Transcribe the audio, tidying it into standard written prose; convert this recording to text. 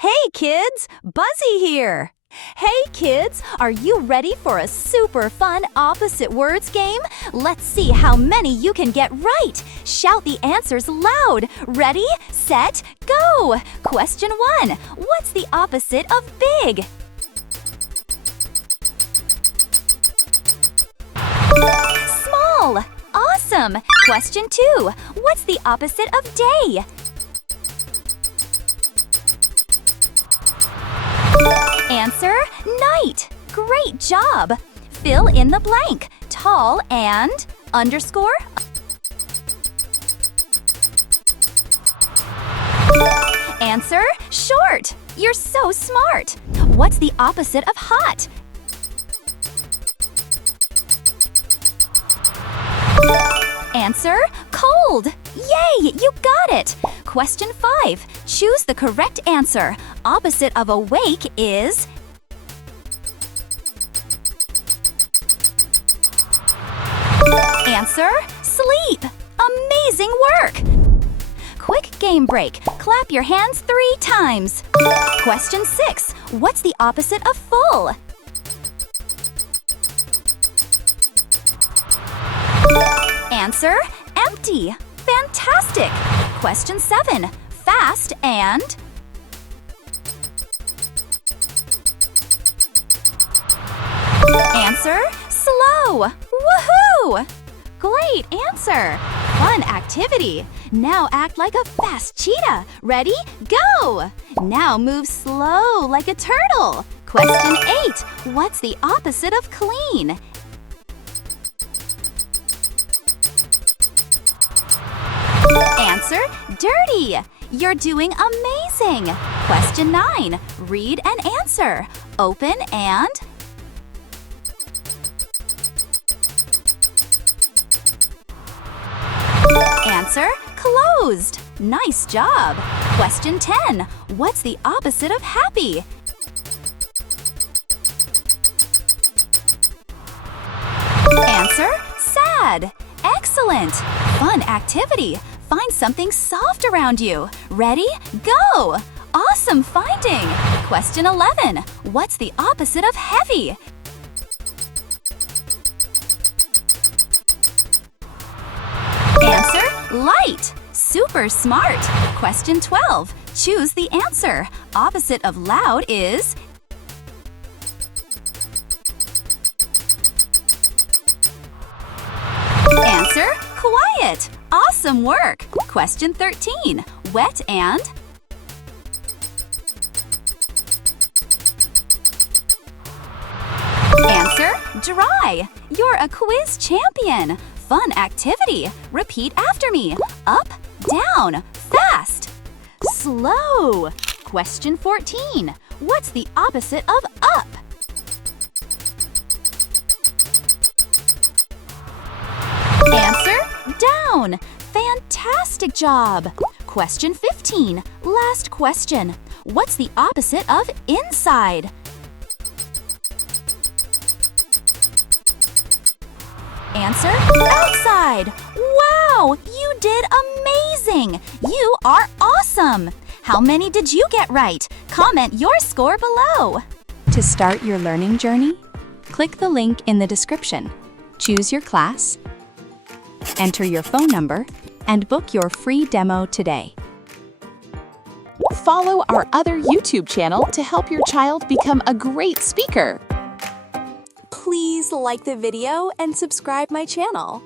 Hey kids, Buzzy here! Hey kids, are you ready for a super fun opposite words game? Let's see how many you can get right. Shout the answers loud. Ready, set, go! Question 1. What's the opposite of big? Small. Awesome. Question 2. What's the opposite of day? Answer, night. Great job. Fill in the blank. Tall and underscore. Answer, short. You're so smart. What's the opposite of hot? Answer, cold. Yay, you got it. Question 5. Choose the correct answer. Opposite of awake is... Answer, sleep. Amazing work. Quick game break. Clap your hands 3 times. Question 6. What's the opposite of full? Answer, empty. Fantastic. Question 7. Fast and... Answer, slow. Woohoo! Great answer. Fun activity. Now act like a fast cheetah. Ready? Go! Now move slow like a turtle. Question 8. What's the opposite of clean? Answer, dirty. You're doing amazing. Question 9. Read and answer. Open and... Answer, closed. Nice job. Question 10. What's the opposite of happy? Answer, sad. Excellent. Fun activity. Find something soft around you. Ready? Go! Awesome finding. Question 11. What's the opposite of heavy? Answer, light. Super smart. Question 12. Choose the answer. Opposite of loud is... Answer, quiet. Awesome work. Question 13. Wet and... Answer, dry. You're a quiz champion. Fun activity. Repeat after me. Up, down, fast. Slow. Question 14. What's the opposite of up? Answer, down. Fantastic job. Question 15. Last question. What's the opposite of inside? Answer, outside. Wow, you did amazing. You are awesome. How many did you get right? Comment your score below. To start your learning journey, click the link in the description. Choose your class, enter your phone number, and book your free demo today. Follow our other YouTube channel to help your child become a great speaker. Please like the video and subscribe my channel.